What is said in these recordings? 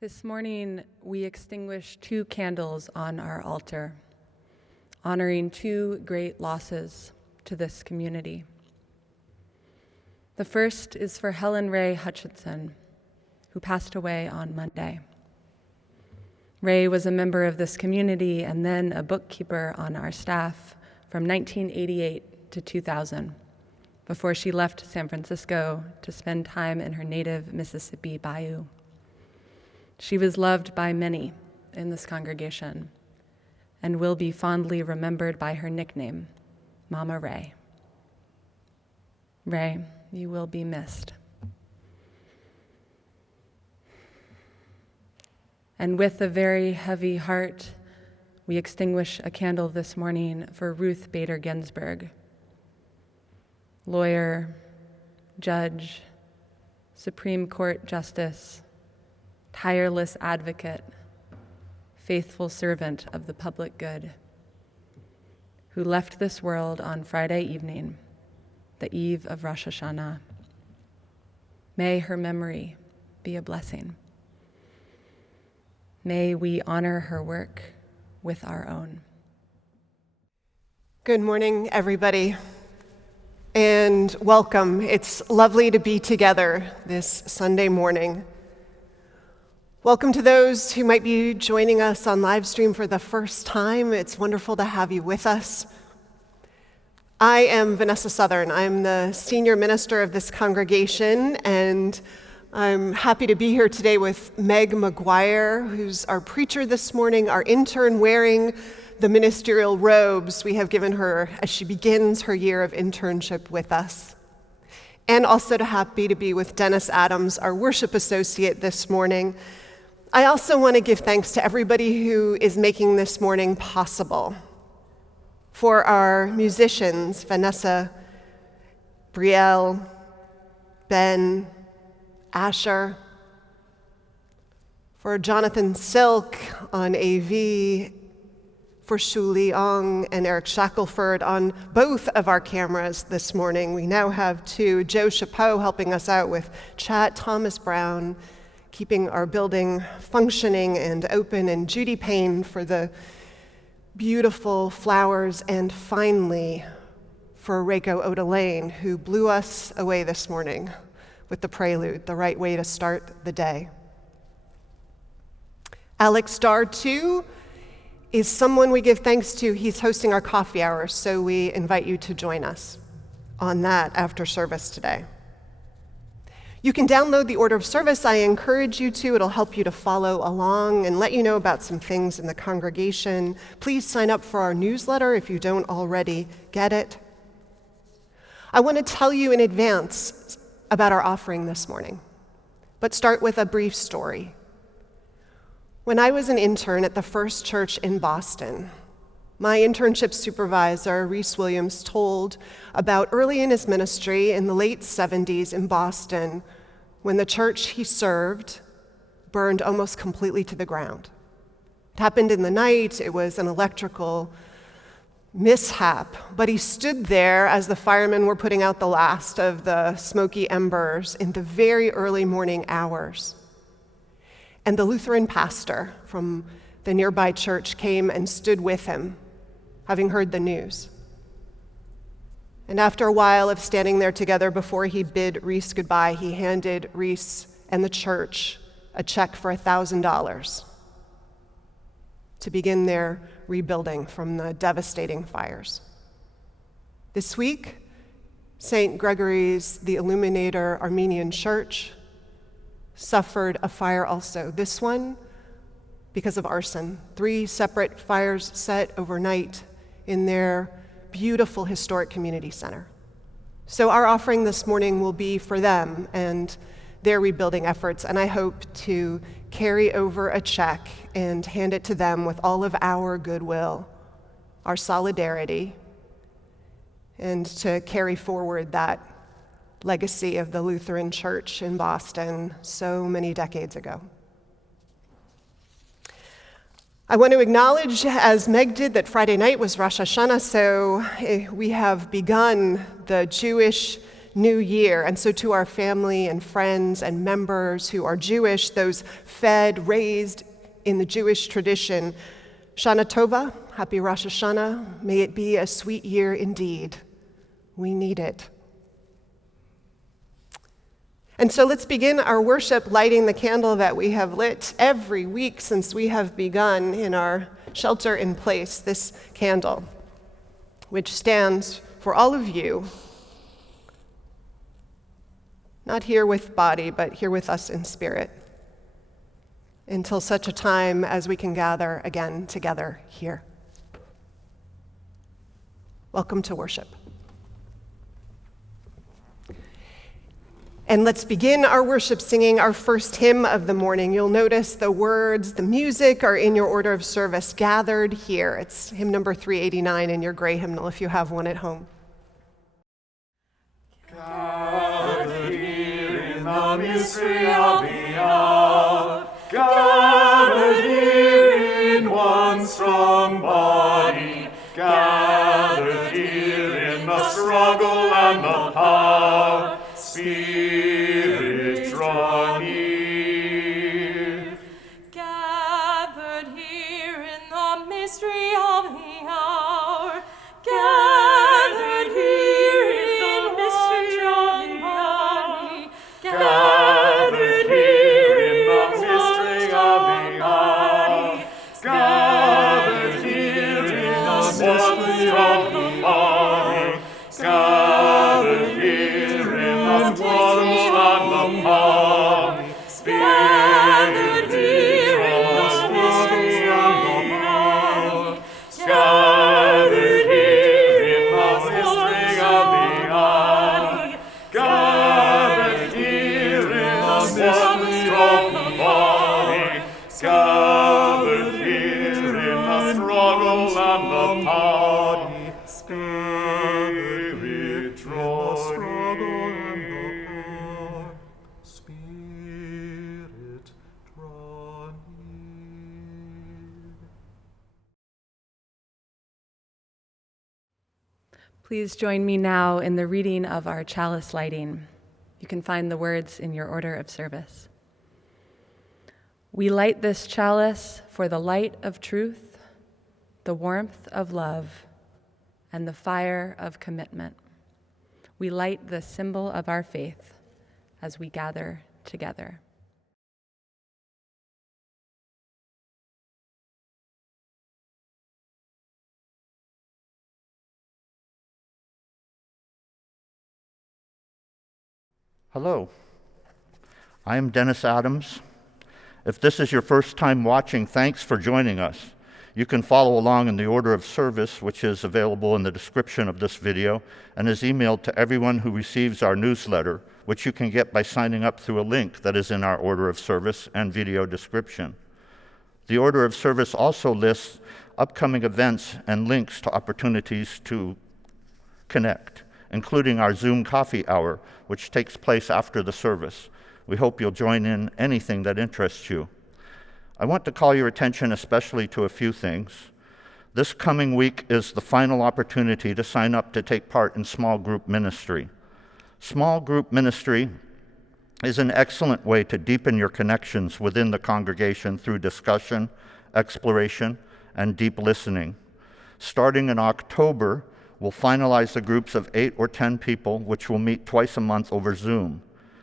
This morning, we extinguish 2 candles on our altar, honoring 2 great losses to this community. The first is for Helen Ray Hutchinson, who passed away on Monday. Ray was a member of this community and then a bookkeeper on our staff from 1988 to 2000, before she left San Francisco to spend time in her native Mississippi bayou. She was loved by many in this congregation and will be fondly remembered by her nickname, Mama Ray. Ray, you will be missed. And with a very heavy heart, we extinguish a candle this morning for Ruth Bader Ginsburg, lawyer, judge, Supreme Court justice, tireless advocate, faithful servant of the public good, who left this world on Friday evening, the eve of Rosh Hashanah. May her memory be a blessing. May we honor her work with our own. Good morning, everybody, and welcome. It's lovely to be together this Sunday morning. Welcome to those who might be joining us on live stream for the first time. It's wonderful to have you with us. I am Vanessa Southern. I'm the senior minister of this congregation, and I'm happy to be here today with Meg McGuire, who's our preacher this morning, our intern wearing the ministerial robes we have given her as she begins her year of internship with us. And also happy to be with Dennis Adams, our worship associate this morning. I also want to give thanks to everybody who is making this morning possible. For our musicians, Vanessa, Brielle, Ben, Asher. For Jonathan Silk on AV, for Shu Leong and Eric Shackelford on both of our cameras this morning. We now have 2. Joe Chapeau helping us out with chat, Thomas Brown, keeping our building functioning and open, and Judy Payne for the beautiful flowers, and finally for Reiko Oda Lane, who blew us away this morning with the Prelude, the right way to start the day. Alex Dar, too, is someone we give thanks to. He's hosting our coffee hour, so we invite you to join us on that after service today. You can download the order of service. I encourage you to. It'll help you to follow along and let you know about some things in the congregation. Please sign up for our newsletter if you don't already get it. I want to tell you in advance about our offering this morning, but start with a brief story. When I was an intern at the First Church in Boston, my internship supervisor, Reese Williams, told about early in his ministry in the late 70s in Boston, when the church he served burned almost completely to the ground. It happened in the night. It was an electrical mishap, but he stood there as the firemen were putting out the last of the smoky embers in the very early morning hours. And the Lutheran pastor from the nearby church came and stood with him, having heard the news. And after a while of standing there together, before he bid Reese goodbye, he handed Reese and the church a check for $1,000 to begin their rebuilding from the devastating fires. This week, St. Gregory's the Illuminator Armenian Church suffered a fire also. This one because of arson. 3 separate fires set overnight in their beautiful historic community center. So our offering this morning will be for them and their rebuilding efforts, and I hope to carry over a check and hand it to them with all of our goodwill, our solidarity, and to carry forward that legacy of the Lutheran Church in Boston so many decades ago. I want to acknowledge, as Meg did, that Friday night was Rosh Hashanah, so we have begun the Jewish new year. And so to our family and friends and members who are Jewish, those fed, raised in the Jewish tradition, Shana Tova, happy Rosh Hashanah. May it be a sweet year indeed. We need it. And so let's begin our worship lighting the candle that we have lit every week since we have begun in our shelter in place, this candle, which stands for all of you, not here with body, but here with us in spirit, until such a time as we can gather again together here. Welcome to worship. And let's begin our worship singing our first hymn of the morning. You'll notice the words, the music are in your order of service, gathered here. It's hymn number 389 in your gray hymnal if you have one at home. Gathered here in the mystery of the hour, gathered here in one strong body, gathered here in the struggle and the power. Spirit, draw near. Gathered here in the mystery of the hour, gathered here in the mystery of the body, gathered here in the mystery of the hour, gathered here in the mystery of the body, gathered here in the water on the palm, gathered here in the mystery of the hour, gathered here in the mystery of the body, gathered here in the mystery of the body, gathered here in the struggle and the body. Spirit, draw near. Spirit, draw near. Please join me now in the reading of our chalice lighting. You can find the words in your order of service. We light this chalice for the light of truth, the warmth of love, and the fire of commitment. We light the symbol of our faith as we gather together. Hello, I am Dennis Adams. If this is your first time watching, thanks for joining us. You can follow along in the order of service, which is available in the description of this video and is emailed to everyone who receives our newsletter, which you can get by signing up through a link that is in our order of service and video description. The order of service also lists upcoming events and links to opportunities to connect, including our Zoom coffee hour, which takes place after the service. We hope you'll join in anything that interests you. I want to call your attention especially to a few things. This coming week is the final opportunity to sign up to take part in small group ministry. Small group ministry is an excellent way to deepen your connections within the congregation through discussion, exploration, and deep listening. Starting in October, we'll finalize the groups of 8 or 10 people, which will meet twice a month over Zoom.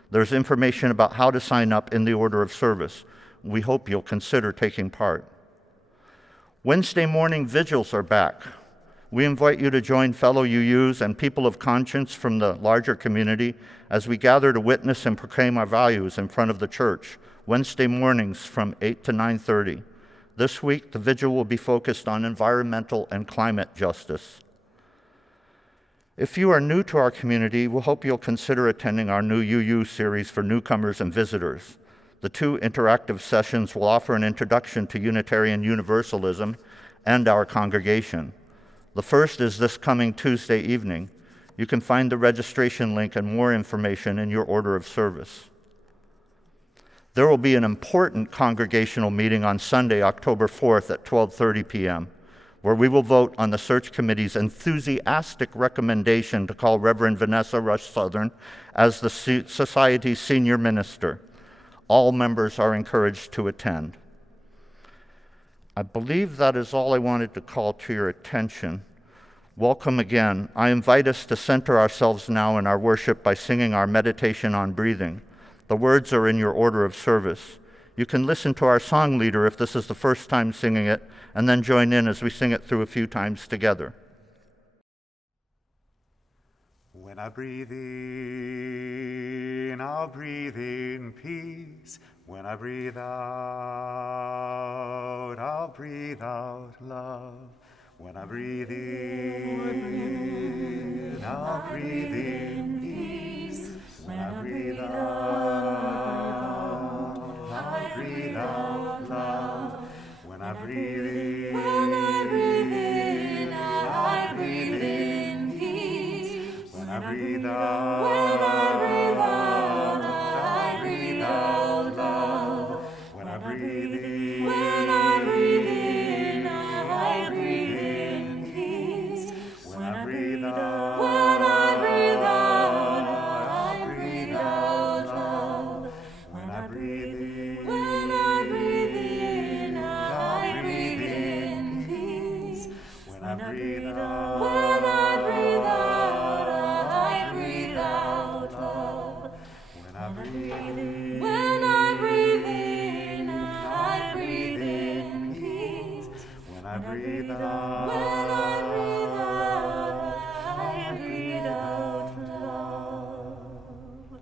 There's information about how to sign up in the order of service. We hope you'll consider taking part. Wednesday morning vigils are back. We invite you to join fellow UUs and people of conscience from the larger community as we gather to witness and proclaim our values in front of the church, Wednesday mornings from 8 to 9:30. This week, the vigil will be focused on environmental and climate justice. If you are new to our community, we hope you'll consider attending our new UU series for newcomers and visitors. The 2 interactive sessions will offer an introduction to Unitarian Universalism and our congregation. The first is this coming Tuesday evening. You can find the registration link and more information in your order of service. There will be an important congregational meeting on Sunday, October 4th at 12:30 p.m. where we will vote on the search committee's enthusiastic recommendation to call Reverend Vanessa Rush Southern as the Society's senior minister. All members are encouraged to attend. I believe that is all I wanted to call to your attention. Welcome again. I invite us to center ourselves now in our worship by singing our meditation on breathing. The words are in your order of service. You can listen to our song leader if this is the first time singing it, and then join in as we sing it through a few times together. When I breathe in, I'll breathe in peace. When I breathe out, I'll breathe out love. When I breathe in, I'll breathe in peace. When I breathe out, I'll breathe out love. When I breathe in, I breathe in peace. When I breathe out, I breathe out love. When I breathe in, I breathe in peace. When I breathe out, I breathe out love. When I breathe in, I breathe in peace. When I breathe out, I breathe out love. When I breathe in, I breathe in peace. When I breathe out, I breathe out love.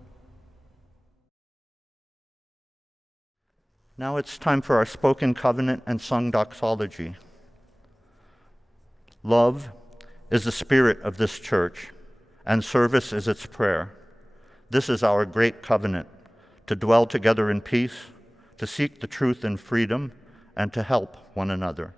Now it's time for our spoken covenant and sung doxology. Love is the spirit of this church, and service is its prayer. This is our great covenant, to dwell together in peace, to seek the truth in freedom, and to help one another.